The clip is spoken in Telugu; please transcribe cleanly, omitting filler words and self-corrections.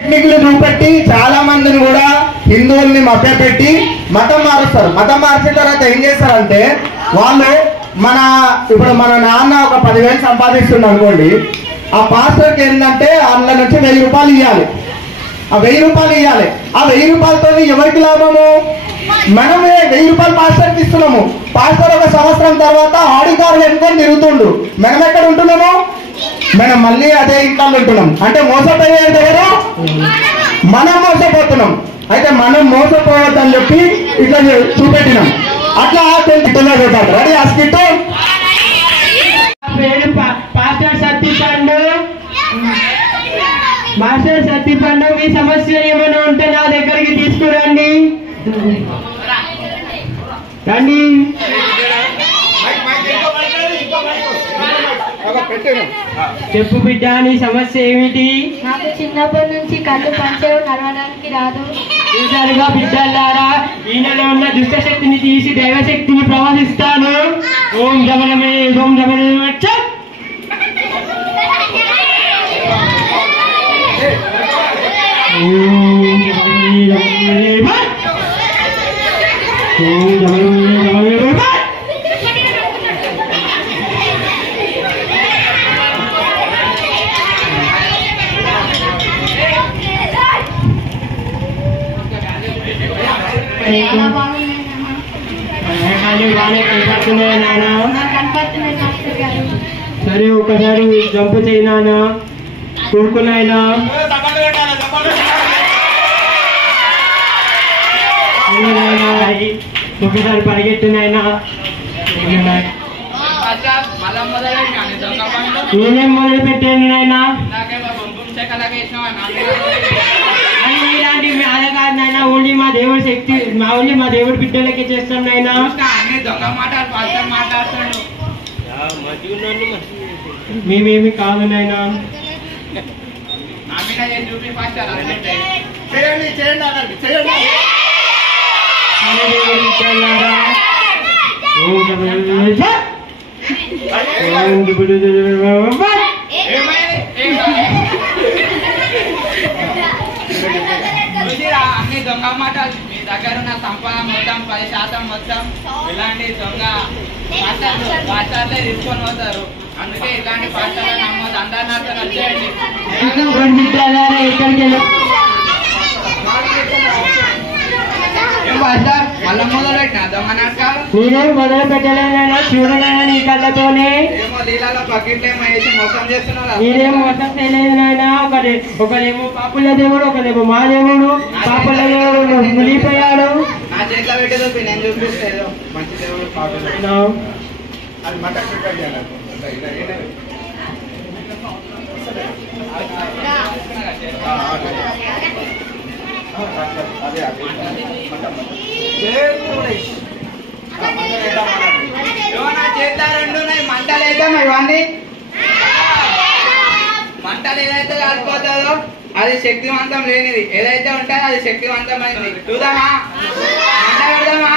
టెక్నిక్లు చూపెట్టి చాలా మందిని కూడా హిందువుల్ని మభ్యపెట్టి మతం మారుస్తారు. మతం మార్చిన తర్వాత ఏం చేస్తారంటే వాళ్ళు ఇప్పుడు మన నాన్న ఒక 10,000 సంపాదిస్తుంది అనుకోండి, ఆ పాస్టర్కి ఏంటంటే అందులో నుంచి 1000 రూపాయలు ఇవ్వాలి. ఆ 1000 రూపాయలు ఇవ్వాలి. ఆ 1000 రూపాయలతో ఎవరికి లాభము? మనమే 1000 రూపాయలు పాస్టర్కి ఇస్తున్నాము. పాస్టర్ ఒక సంవత్సరం తర్వాత ఆడి కారు ఎన్నుకొని తిరుగుతుండు. మనం ఎక్కడ ఉంటున్నాము? మనం మళ్ళీ అదే ఇంట్లో ఉంటున్నాం. అంటే మోసపోయేది ఎవరు? మనం మోసపోతున్నాం. అయితే మనం మోసపోవద్దని చెప్పి ఇట్లా చూపెట్టినాం. అట్లా చూద్దాం. రెడీ? ఆ skit pastor Sattipandu. Master Sattipandu, మీ సమస్య ఏమైనా ఉంటే నా దగ్గరికి తీసుకురండి. రండి. చెప్పు బిడ్డ, నీ సమస్య ఏమిటి? నాకు చిన్నప్పటి నుంచి కళ్ళు పంచవు, నడవడానికి రాదు. చూసారుగా బిడ్డలారా, ఈయనలో ఉన్న దుష్టశక్తిని తీసి దైవశక్తిని ప్రవహిస్తాను. ఓం జమనమే ఓం జమనమే. సరే, ఒకసారి జంపు చేయనా? కూడుకున్నాయినా? ఒకసారి పరిగెత్తున్నాయినా? నేనేం మొదలు పెట్టాను నాయనా? ఇలాంటి మీద కాదు నాయన, ఓన్లీ మా దేవుడి శక్తి, ఓన్లీ మా దేవుడి బిడ్డలకే చేస్తాం నాయన. మేమేమి కాదు నాయన. అన్ని దొంగ మాటలు. మీ దగ్గర ఉన్న సంపాదన మొత్తం 10% మొత్తం ఇలాంటి దొంగ పాఠాలే తీసుకొని పోతారు. అందుకే ఇలాంటి పాఠాలు నమ్మదు. అందరితో వచ్చేయండి. మళ్ళీ మొదలు పెట్టినా దొంగ నాటకాలు? నేనేం మొదలు పెట్టలేనా? చూడలేనా నీ కళ్ళతోనే? ఏమో లీలలో పక్కింట్లో ఏమో వేసి మోసం చేస్తున్నారు. మీరేం మోసం చేయలేదు నాయన. ఒకరేమో పాపుల దేవుడు, ఒకరేమో మా దేవుడు. పాపుల దేవుడు మునిగిపోయాడు. నా చేతిలో పెట్టి చూపి, నేను చూపిస్తే మంచి దేవుడు పాపులు. మంటలు వేద్దామా? ఇవన్నీ మంటలు ఏదైతే కాలిపోతుందో అది శక్తివంతం లేనిది. ఏదైతే ఉంటుందో అది శక్తివంతమైనది. చూద్దామా? మంట పెడదామా?